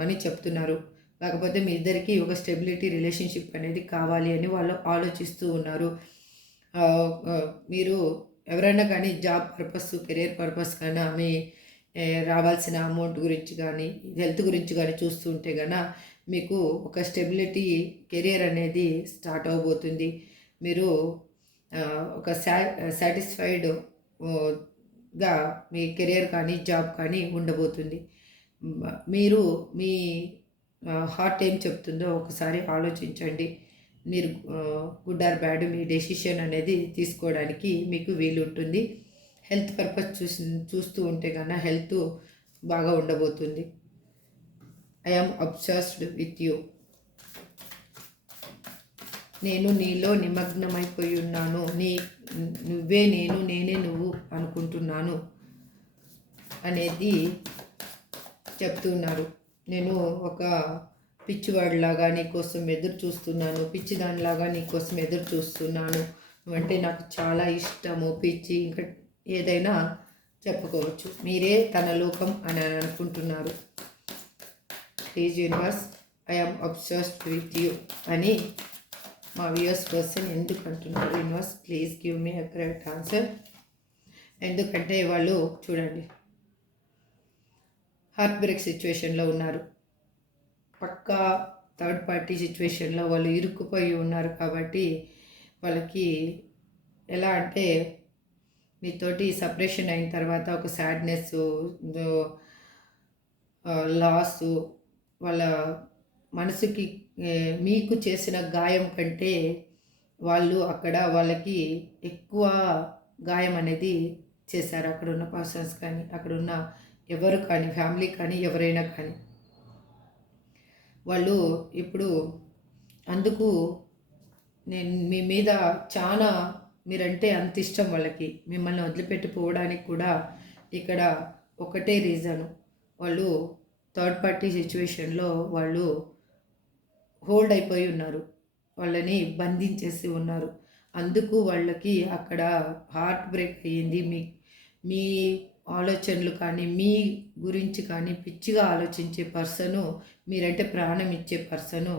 అని చెప్తున్నారు. కాకపోతే మీ ఇద్దరికి ఒక స్టెబిలిటీ రిలేషన్షిప్ అనేది కావాలి అని వాళ్ళు ఆలోచిస్తూ ఉన్నారు. మీరు ఎవరైనా కానీ జాబ్ పర్పస్, కెరియర్ పర్పస్ కన్నా మీ రావాల్సిన అమౌంట్ గురించి కానీ, హెల్త్ గురించి కానీ చూస్తుంటే గన మీకు ఒక స్టెబిలిటీ కెరియర్ అనేది స్టార్ట్ అవ్వబోతుంది. మీరు ఒక సాటిస్ఫైడ్ గా మీ కెరియర్ కానీ, జాబ్ కానీ ఉండబోతుంది. మీరు మీ హార్ట్ ఏం చెప్తుందో ఒకసారి ఆలోచించండి. మీరు good or bad me decision అనేది తీసుకోవడానికి మీకు వీలు ఉంటుంది. హెల్త్ పర్పస్ చూస్తూ ఉంటే కన్నా హెల్త్ బాగా ఉండబోతుంది. I am obsessed with you. నేను నీలో నిమగ్నమైపోయి ఉన్నాను. నువ్వే నేను, నేనే నువ్వు అనుకుంటున్నాను అనేది చెప్తున్నారు. నేను ఒక పిచ్చివాడిలాగా నీకోసం ఎదురు చూస్తున్నాను, పిచ్చిదానిలాగా నీకోసం ఎదురు చూస్తున్నాను, నువ్వంటే నాకు చాలా ఇష్టము, పిచ్చి, ఇంకా ఏదైనా చెప్పుకోవచ్చు. మీరే తన లోకం అని అనుకుంటున్నారు. Please universe, I am obsessed with you అని మా వ్యూయర్స్ పర్సన్ ఎందుకు అంటున్నారు? Universe please give me a correct answer. ఎందుకంటే వాళ్ళు చూడండి హార్ట్ బ్రేక్ సిచ్యువేషన్లో ఉన్నారు. పక్కా థర్డ్ పార్టీ సిచ్యువేషన్లో వాళ్ళు ఇరుక్కుపోయి ఉన్నారు. కాబట్టి వాళ్ళకి ఎలా అంటే మీతోటి సపరేషన్ అయిన తర్వాత ఒక సాడ్నెస్, లాసు, వాళ్ళ మనసుకి మీకు చేసిన గాయం కంటే వాళ్ళు అక్కడ వాళ్ళకి ఎక్కువ గాయం అనేది చేశారు. అక్కడ ఉన్న పర్సన్స్ కానీ, అక్కడ ఉన్న ఎవరు కానీ, ఫ్యామిలీ కానీ, ఎవరైనా కానీ వాళ్ళు ఇప్పుడు అందుకు నేను మీ మీద చాలా మీరంటే అంత ఇష్టం వాళ్ళకి. మిమ్మల్ని వదిలిపెట్టిపోవడానికి కూడా ఇక్కడ ఒకటే రీజను. వాళ్ళు థర్డ్ పార్టీ సిచ్యువేషన్లో వాళ్ళు హోల్డ్ అయిపోయి ఉన్నారు, వాళ్ళని బంధించేసి ఉన్నారు. అందుకు వాళ్ళకి అక్కడ హార్ట్ బ్రేక్ అయ్యింది. మీ ఆలోచనలు కానీ, మీ గురించి కానీ పిచ్చిగా ఆలోచించే పర్సను, మీరంటే ప్రాణం ఇచ్చే పర్సను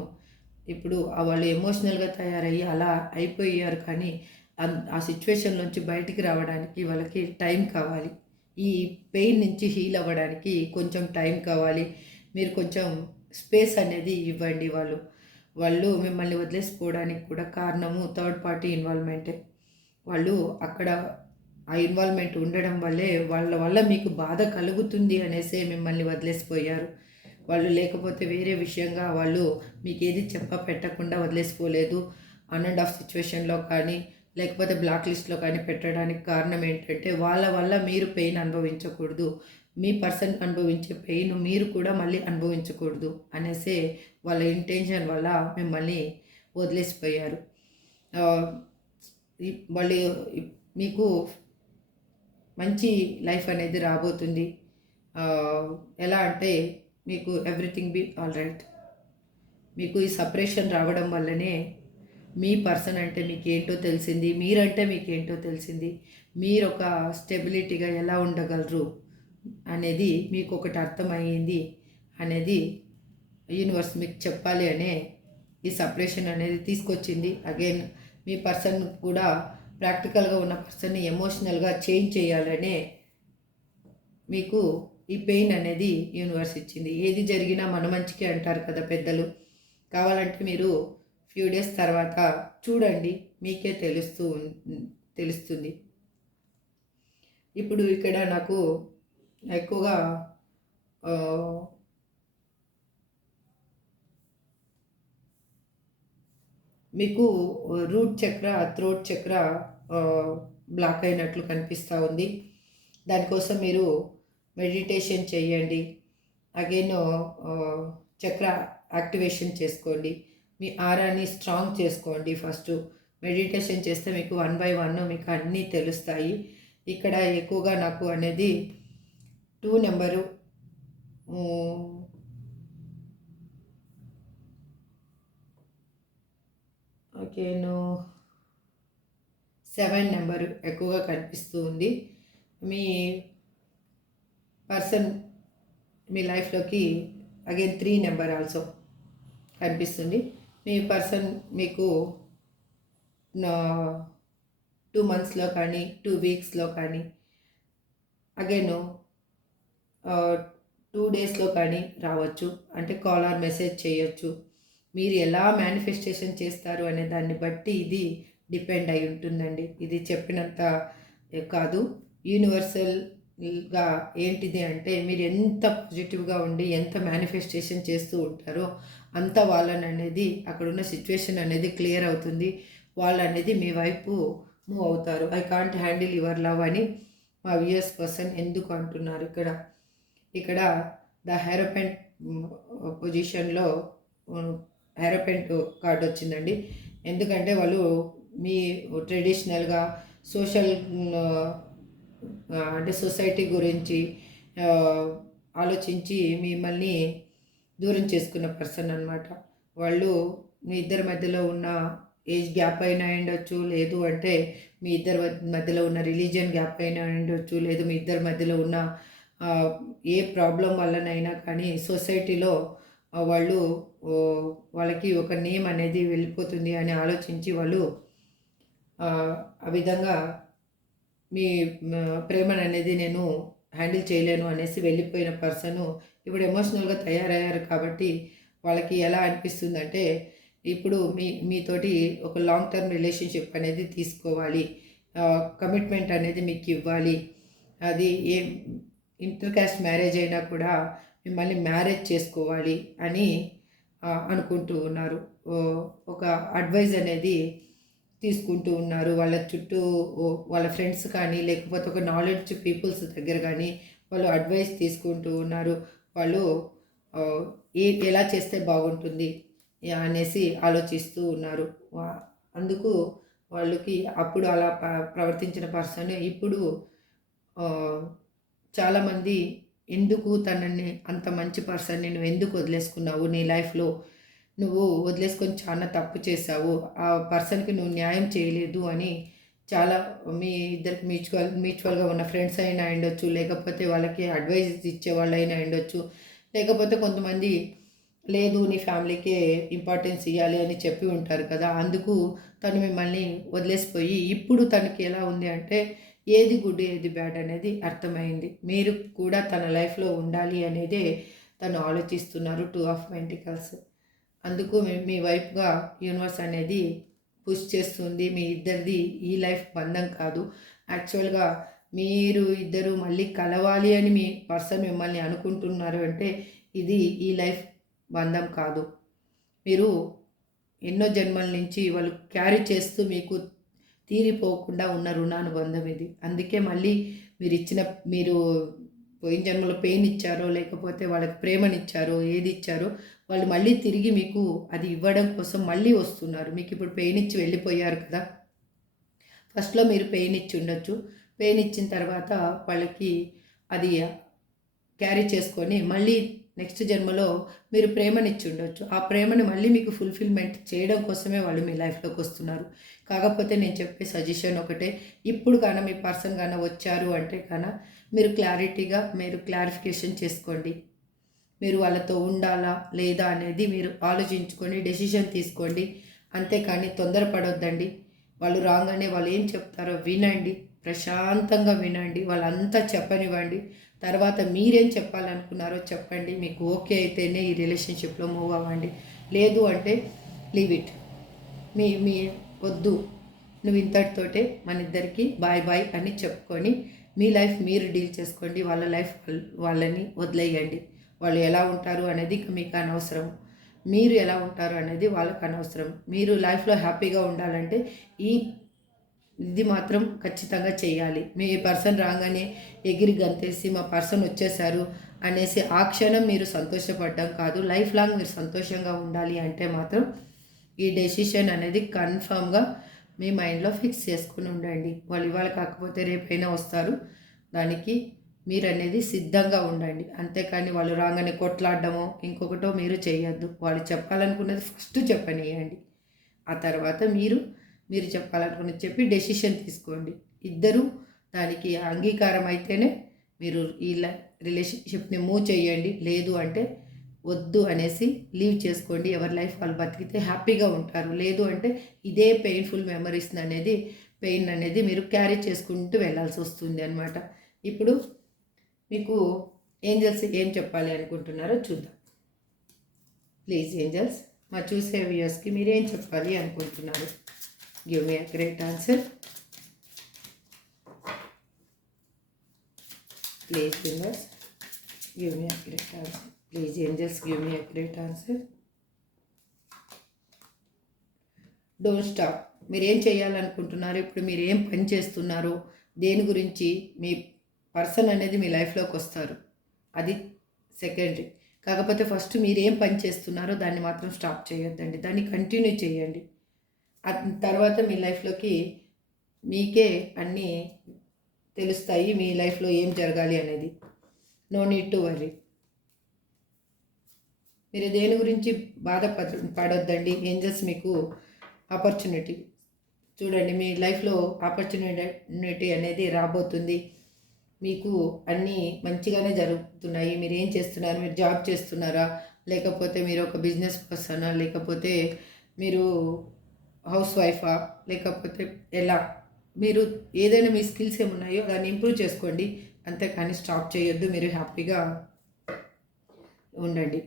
ఇప్పుడు వాళ్ళు ఎమోషనల్గా తయారయ్యి అలా అయిపోయారు. కానీ ఆ సిచ్యువేషన్ నుంచి బయటికి రావడానికి వాళ్ళకి టైం కావాలి. ఈ పెయిన్ నుంచి హీల్ అవ్వడానికి కొంచెం టైం కావాలి. మీరు కొంచెం స్పేస్ అనేది ఇవ్వండి. వాళ్ళు మిమ్మల్ని వదిలేసిపోవడానికి కూడా కారణము థర్డ్ పార్టీ ఇన్వాల్వ్మెంటే. వాళ్ళు అక్కడ ఆ ఇన్వాల్వ్మెంట్ ఉండడం వల్లే వాళ్ళ వల్ల మీకు బాధ కలుగుతుంది అనేసే మిమ్మల్ని వదిలేసిపోయారు. వాళ్ళు లేకపోతే వేరే విషయంగా వాళ్ళు మీకు ఏది పెట్టకుండా వదిలేసిపోలేదు. ఆన్ అండ్ ఆఫ్ సిచ్యువేషన్లో కానీ, లేకపోతే బ్లాక్ లిస్ట్లో కానీ పెట్టడానికి కారణం ఏంటంటే వాళ్ళ వల్ల మీరు పెయిన్ అనుభవించకూడదు, మీ పర్సన్ అనుభవించే పెయిన్ మీరు కూడా మళ్ళీ అనుభవించకూడదు అనేసే వాళ్ళ ఇంటెన్షన్ వల్ల మిమ్మల్ని వదిలేసిపోయారు. వాళ్ళు మీకు మంచి లైఫ్ అనేది రాబోతుంది. ఎలా అంటే మీకు ఎవ్రీథింగ్ బీ ఆల్ రైట్. మీకు ఈ సపరేషన్ రావడం వల్లనే మీ పర్సన్ అంటే మీకేంటో తెలిసింది, మీరంటే మీకేంటో తెలిసింది, మీరు ఒక స్టెబిలిటీగా ఎలా ఉండగలరు అనేది మీకు ఒకటి అర్థమయ్యింది అనేది యూనివర్స్ మీకు చెప్పాలి అనే ఈ సపరేషన్ అనేది తీసుకొచ్చింది. అగైన్ మీ పర్సన్ కూడా ప్రాక్టికల్గా ఉన్న పర్సన్ని ఎమోషనల్గా చేంజ్ చేయాలనే మీకు ఈ పెయిన్ అనేది యూనివర్స్ ఇచ్చింది. ఏది జరిగినా మన మంచికి అంటారు కదా పెద్దలు. కావాలంటే మీరు ఫ్యూ డేస్ తర్వాత చూడండి, మీకే తెలుస్తుంది. ఇప్పుడు ఇక్కడ నాకు ఎక్కువగా మీకు రూట్ చక్ర, థ్రోట్ చక్ర బ్లాక్ అయినట్లు కనిపిస్తూ ఉంది. దానికోసం మీరు మెడిటేషన్ చేయండి. అగైన్ చక్ర యాక్టివేషన్ చేసుకోండి. మీ ఆరాని స్ట్రాంగ్ చేసుకోండి. ఫస్ట్ మెడిటేషన్ చేస్తే మీకు 1 by 1 మీకు అన్నీ తెలుస్తాయి. ఇక్కడ ఎక్కువగా నాకు అనేది 2 నెంబరు, ఓకేను 7 నెంబరు ఎక్కువగా కనిపిస్తూ ఉంది. మీ పర్సన్ మీ లైఫ్లోకి అగైన్ 3 నెంబర్ ఆల్సో కనిపిస్తుంది. మీ పర్సన్ మీకు 2 మంత్స్లో కానీ 2 వీక్స్లో కానీ అగైన్ 2 డేస్లో కానీ రావచ్చు. అంటే కాల్ ఆర్ మెసేజ్ చేయొచ్చు. మీరు ఎలా మేనిఫెస్టేషన్ చేస్తారు అనే దాన్ని బట్టి ఇది డిపెండ్ అయి ఉంటుందండి. ఇది చెప్పినంత కాదు. యూనివర్సల్గా ఏంటిది అంటే మీరు ఎంత పాజిటివ్గా ఉండి ఎంత మేనిఫెస్టేషన్ చేస్తూ ఉంటారో అంత వాళ్ళని అనేది అక్కడున్న సిచ్యువేషన్ అనేది క్లియర్ అవుతుంది. వాళ్ళు అనేది మీ వైపు మూవ్ అవుతారు. I can't handle your love అని మా వ్యూయర్స్ పర్సన్ ఎందుకు అంటున్నారు. ఇక్కడ ద హెరోపెంట్ పొజిషన్లో హెరోపెంట్ కార్డ్ వచ్చిందండి. ఎందుకంటే వాళ్ళు మీ ట్రెడిషనల్గా సోషల్ అంటే సొసైటీ గురించి ఆలోచించి మిమ్మల్ని దూరం చేసుకున్న పర్సన్ అనమాట. వాళ్ళు మీ ఇద్దరి మధ్యలో ఉన్న ఏజ్ గ్యాప్ అయినా ఉండొచ్చు, లేదు అంటే మీ ఇద్దరి మధ్యలో ఉన్న రిలీజియన్ గ్యాప్ అయినా ఉండొచ్చు, లేదు మీ ఇద్దరి మధ్యలో ఉన్న ఏ ప్రాబ్లం వల్లనైనా కానీ సొసైటీలో వాళ్ళు వాళ్ళకి ఒక నేమ్ అనేది వెళ్ళిపోతుంది అని ఆలోచించి వాళ్ళు ఆ విధంగా మీ ప్రేమను అనేది నేను హ్యాండిల్ చేయలేను అనేసి వెళ్ళిపోయిన పర్సను ఇప్పుడు ఎమోషనల్గా తయారయ్యారు. కాబట్టి వాళ్ళకి ఎలా అనిపిస్తుందంటే ఇప్పుడు మీతోటి ఒక లాంగ్ టర్మ్ రిలేషన్షిప్ అనేది తీసుకోవాలి, కమిట్మెంట్ అనేది మీకు ఇవ్వాలి. అది ఏ ఇంటర్ కాస్ట్ మ్యారేజ్ అయినా కూడా మిమ్మల్ని మ్యారేజ్ చేసుకోవాలి అని అనుకుంటూ ఉన్నారు. ఒక అడ్వైజ్ అనేది తీసుకుంటూ ఉన్నారు. వాళ్ళ చుట్టూ వాళ్ళ ఫ్రెండ్స్ కానీ లేకపోతే ఒక నాలెడ్జ్ పీపుల్స్ దగ్గర కానీ వాళ్ళు అడ్వైస్ తీసుకుంటూ ఉన్నారు. వాళ్ళు ఎలా చేస్తే బాగుంటుంది అనేసి ఆలోచిస్తూ ఉన్నారు. అందుకు వాళ్ళకి అప్పుడు అలా ప్రవర్తించిన పర్సన్ ఇప్పుడు చాలామంది ఎందుకు తనని అంత మంచి పర్సన్ని నువ్వు ఎందుకు వదిలేసుకున్నావు, నీ లైఫ్లో నువ్వు వదిలేసుకొని చాలా తప్పు చేశావు, ఆ పర్సన్కి నువ్వు న్యాయం చేయలేదు అని చాలా మీ ఇద్దరికి మ్యూచువల్గా ఉన్న ఫ్రెండ్స్ అయినా ఉండొచ్చు, లేకపోతే వాళ్ళకి అడ్వైజ్ ఇచ్చే వాళ్ళు అయినా ఉండొచ్చు, లేకపోతే కొంతమంది లేదు నీ ఫ్యామిలీకే ఇంపార్టెన్స్ ఇవ్వాలి అని చెప్పి ఉంటారు కదా. అందుకు తను మిమ్మల్ని వదిలేసిపోయి ఇప్పుడు తనకి ఎలా ఉంది అంటే ఏది గుడ్ ఏది బ్యాడ్ అనేది అర్థమైంది. మీరు కూడా తన లైఫ్లో ఉండాలి అనేదే తను ఆలోచిస్తున్నారు. 2 ఆఫ్ పెంటికల్స్. అందుకు మీ వైపుగా యూనివర్స్ అనేది పుష్ చేస్తుంది. మీ ఇద్దరిది ఈ లైఫ్ బంధం కాదు. యాక్చువల్గా మీరు ఇద్దరు మళ్ళీ కలవాలి అని మీ పర్సన్ మిమ్మల్ని అనుకుంటున్నారు అంటే ఇది ఈ లైఫ్ బంధం కాదు. మీరు ఎన్నో జన్మల నుంచి వాళ్ళు క్యారీ చేస్తూ మీకు తీరిపోకుండా ఉన్న రుణానుబంధం ఇది. అందుకే మళ్ళీ మీరు పోయిన జన్మలో పెయిన్ ఇచ్చారో లేకపోతే వాళ్ళకి ప్రేమనిచ్చారో ఏది ఇచ్చారో వాళ్ళు మళ్ళీ తిరిగి మీకు అది ఇవ్వడం కోసం మళ్ళీ వస్తున్నారు. మీకు ఇప్పుడు పెయిన్ ఇచ్చి వెళ్ళిపోయారు కదా. ఫస్ట్లో మీరు పెయిన్ ఇచ్చి ఉండొచ్చు. పెయిన్ ఇచ్చిన తర్వాత వాళ్ళకి అది క్యారీ చేసుకొని మళ్ళీ నెక్స్ట్ జన్మలో మీరు ప్రేమనిచ్చి ఉండొచ్చు. ఆ ప్రేమను మళ్ళీ మీకు ఫుల్ఫిల్మెంట్ చేయడం కోసమే వాళ్ళు మీ లైఫ్లోకి వస్తున్నారు. కాకపోతే నేను చెప్పే సజెషన్ ఒకటే, ఇప్పుడు కానీ మీ పర్సన్ కానీ వచ్చారు అంటే కానీ మీరు క్లారిఫికేషన్ చేసుకోండి. మీరు వాళ్ళతో ఉండాలా లేదా అనేది మీరు ఆలోచించుకొని డెసిషన్ తీసుకోండి. అంతేకాని తొందరపడొద్దండి. వాళ్ళు రాగానే వాళ్ళు ఏం చెప్తారో వినండి, ప్రశాంతంగా వినండి, వాళ్ళంతా చెప్పనివ్వండి. తర్వాత మీరేం చెప్పాలనుకున్నారో చెప్పండి. మీకు ఓకే అయితేనే ఈ రిలేషన్షిప్లో మూవ్ అవ్వండి, లేదు అంటే లీవ్ ఇట్. మీ వద్దు, నువ్వు ఇంతటితోటే మన ఇద్దరికి బాయ్ బాయ్ అని చెప్పుకొని మీ లైఫ్ మీరు డీల్ చేసుకోండి. వాళ్ళ లైఫ్ వాళ్ళని వదిలేయండి. వాళ్ళు ఎలా ఉంటారు అనేది మీకు అనవసరం. మీరు ఎలా ఉంటారు అనేది వాళ్ళకి అనవసరం. మీరు లైఫ్లో హ్యాపీగా ఉండాలంటే ఇది మాత్రం ఖచ్చితంగా చేయాలి. మీ పర్సన్ రాగానే ఎగిరి గంతేసి మా పర్సన్ వచ్చేసారు అనేసి ఆ క్షణం మీరు సంతోషపడ్డం కాదు. లైఫ్ లాంగ్ మీరు సంతోషంగా ఉండాలి అంటే మాత్రం ఈ డెసిషన్ అనేది కన్ఫామ్గా మీ మైండ్లో ఫిక్స్ చేసుకుని ఉండండి. వాళ్ళు ఇవాళ కాకపోతే రేపైనా వస్తారు, దానికి మీరు అనేది సిద్ధంగా ఉండండి. అంతేకాని వాళ్ళు రాగానే కొట్లాడడమో ఇంకొకటో మీరు చేయొద్దు. వాళ్ళు చెప్పాలనుకున్నది ఫస్ట్ చెప్పనియండి. ఆ తర్వాత మీరు చెప్పాలనుకున్నది చెప్పి డెసిషన్ తీసుకోండి. ఇద్దరు దానికి అంగీకారం అయితేనే మీరు ఈ రిలేషన్షిప్ని మూవ్ చేయండి. లేదు అంటే వద్దు అనేసి లీవ్ చేసుకోండి. ఎవరి లైఫ్ వాళ్ళు బతికితే హ్యాపీగా ఉంటారు. లేదు అంటే ఇదే పెయిన్ఫుల్ మెమరీస్ అనేది పెయిన్ అనేది మీరు క్యారీ చేసుకుంటూ వెళ్ళాల్సి వస్తుంది అనమాట. ఇప్పుడు మీకు ఏంజల్స్ ఏం చెప్పాలి అనుకుంటున్నారో చూద్దాం. ప్లీజ్ ఏంజల్స్, మా చూసే వ్యూయర్స్కి మీరేం చెప్పాలి అనుకుంటున్నారు? Give me a great answer. Please universe, give me a great answer. Please angels, give me a great answer. Don't stop. మీరు ఏం చేయాలనుకుంటున్నారు, ఇప్పుడు మీరు ఏం పని చేస్తున్నారో, దేని గురించి మీ పర్సన్ అనేది మీ లైఫ్లోకి వస్తారు, అది సెకండరీ. కాకపోతే ఫస్ట్ మీరు ఏం పని చేస్తున్నారో దాన్ని మాత్రం స్టాప్ చేయొద్దండి, దాన్ని కంటిన్యూ చేయండి. తర్వాత మీ లైఫ్లోకి మీకే అన్నీ తెలుస్తాయి, మీ లైఫ్లో ఏం జరగాలి అనేది. No need to worry. మీరు దేని గురించి పడొద్దండి. ఏంజల్స్ మీకు ఆపర్చునిటీ చూడండి, మీ లైఫ్లో ఆపర్చునిటీ అనేది రాబోతుంది. మీకు అన్నీ మంచిగానే జరుగుతున్నాయి. మీరు ఏం చేస్తున్నారు? మీరు జాబ్ చేస్తున్నారా, లేకపోతే మీరు ఒక బిజినెస్ పర్సనా, లేకపోతే మీరు హౌస్ వైఫా, లేకపోతే ఎలా? మీరు ఏదైనా మీ స్కిల్స్ ఏమున్నాయో దాన్ని ఇంప్రూవ్ చేసుకోండి, అంతేకాని స్టాప్ చేయొద్దు. మీరు హ్యాపీగా ఉండండి.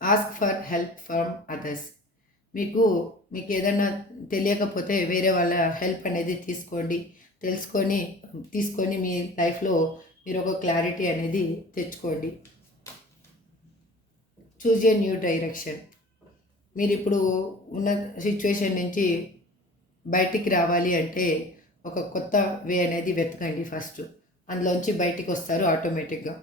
Ask for help from others. మీకు ఏదైనా తెలియకపోతే వేరే వాళ్ళ హెల్ప్ అనేది తీసుకొని మీ లైఫ్లో మీరు ఒక క్లారిటీ అనేది తెచ్చుకోండి. Choose a new direction. మీరు ఇప్పుడు ఉన్న సిచ్యువేషన్ నుంచి బయటికి రావాలి అంటే ఒక కొత్త వే అనేది వెతకండి. ఫస్ట్ అందులోంచి బయటికి వస్తారు ఆటోమేటిక్గా.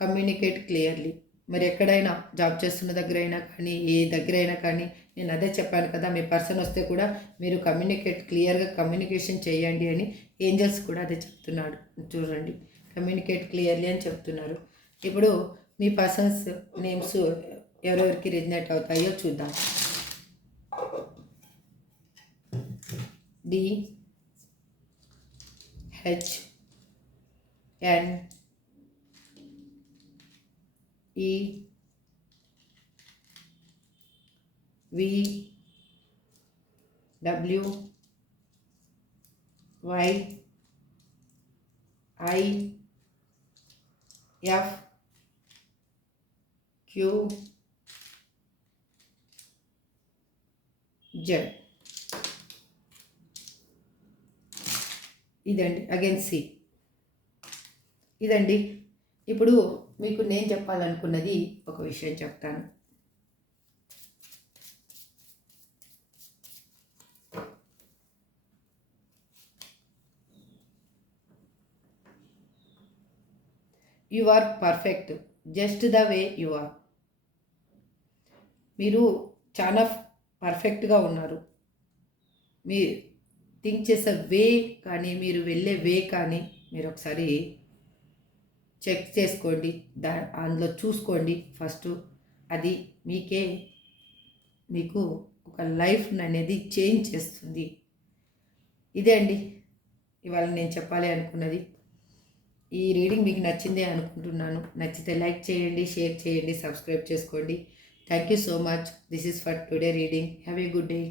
Communicate clearly. మరి ఎక్కడైనా జాబ్ చేస్తున్న దగ్గర అయినా కానీ, ఏ దగ్గర అయినా కానీ, నేను అదే చెప్పాను కదా, మీ పర్సన్ వస్తే కూడా మీరు క్లియర్గా కమ్యూనికేషన్ చేయండి అని ఏంజల్స్ కూడా అదే చెప్తున్నాడు. చూడండి, కమ్యూనికేట్ క్లియర్లీ అని చెప్తున్నారు. ఇప్పుడు మీ పర్సన్స్ నేమ్స్ ఎవరెవరికి రిజనేట్ అవుతాయో చూద్దాం. EWYWIFQZ. ఇదండి. Again C. ఇదండి. ఇప్పుడు మీకు నేను చెప్పాలనుకున్నది ఒక విషయం చెప్తాను. You are perfect just the way you are. మీరు చాలా పర్ఫెక్ట్గా ఉన్నారు. మీ థింక్ చేసే వే కానీ, మీరు వెళ్ళే వే కానీ మీరు ఒకసారి చెక్ చేసుకోండి, అందులో చూసుకోండి ఫస్ట్. అది మీకు ఒక లైఫ్ అనేది చేంజ్ చేస్తుంది. ఇదే అండి ఇవాళ నేను చెప్పాలి అనుకున్నది. ఈ రీడింగ్ మీకు నచ్చిందే అనుకుంటున్నాను. నచ్చితే లైక్ చేయండి, షేర్ చేయండి, సబ్స్క్రైబ్ చేసుకోండి. Thank you so much. This is for today reading. Have a good day.